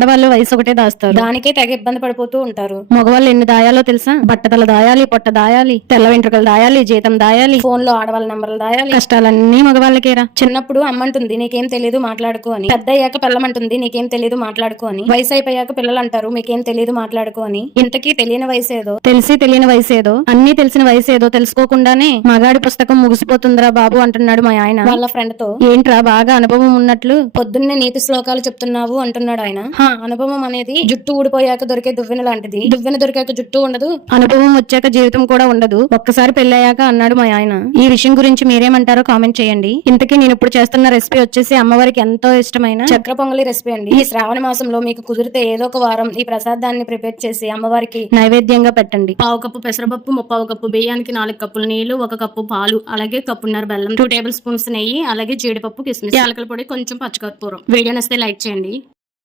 ఆడవాళ్ళు వయసు ఒకటే దాస్తారు. దానికే తెగ ఇబ్బంది పడిపోతూ ఉంటారు. మగవాళ్ళు ఎన్ని దాయాలో తెలుసా? బట్టతల దాయాలి పొట్ట దాయాలి తెల్ల వెంట్రుకలు దాయాలి జీతం దాయాలి. ఫోన్లో ఆడవాళ్ళ నంబర్లు దాయాలి. కష్టాలన్నీ మగవాళ్ళకేరా. చిన్నప్పుడు అమ్మంటుంది నీకేం తెలియదు మాట్లాడుకో అని. పెద్ద అయ్యాక పిల్లమంటుంది నీకేం తెలియదు మాట్లాడుకో అని. వయసు అయిపోయాక పిల్లలు అంటారు మీకేం తెలియదు మాట్లాడుకో అని. ఇంతకీ తెలియని వయసు ఏదో తెలిసి తెలియని వయసు ఏదో అన్ని తెలిసిన వయసు ఏదో తెలుసుకోకుండానే మగాడి పుస్తకం ముగిసిపోతుందిరా బాబు అంటున్నాడు మా ఆయన. వాళ్ళ ఫ్రెండ్తో. ఏంట్రా బాగా అనుభవం ఉన్నట్లు? పొద్దున్నే నీతి శ్లోకాలు చెప్తున్నావు అంటున్నాడు ఆయన. అనుభవం అనేది జుట్టు ఊడిపోయాక దొరికే దువ్వెన లాంటిది. దువ్వెన దొరికాక జుట్టు ఉండదు. అనుభవం వచ్చాక జీవితం కూడా ఉండదు. ఒక్కసారి పెళ్ళయ్యాక అన్నాడు మా ఆయన. ఈ విషయం గురించి మీరేమంటారో కామెంట్ చేయండి. ఇంతకీ నేను ఇప్పుడు చేస్తున్న రెసిపీ వచ్చేసి అమ్మవారికి ఎంతో ఇష్టమైన చక్ర పొంగలి రెసిపీ అండి. ఈ శ్రావణ మాసంలో మీకు కుదిరితే ఏదో ఒక వారం ఈ ప్రసాదాన్ని ప్రిపేర్ చేసి అమ్మవారికి నైవేద్యంగా పెట్టండి. పావు కప్పు పెసరపప్పు ముప్పావు కప్పు బియ్యానికి నాలుగు కప్పులు నీళ్ళు ఒక కప్పు పాలు అలాగే కప్పున్నర బెల్లం టూ టేబుల్ స్పూన్స్ నెయ్యి అలాగే జీడిపప్పు కిస్మిస్ యాలకల పొడి కొంచెం పచ్చకర్పూరం. వీడియో నచ్చితే లైక్ చేయండి.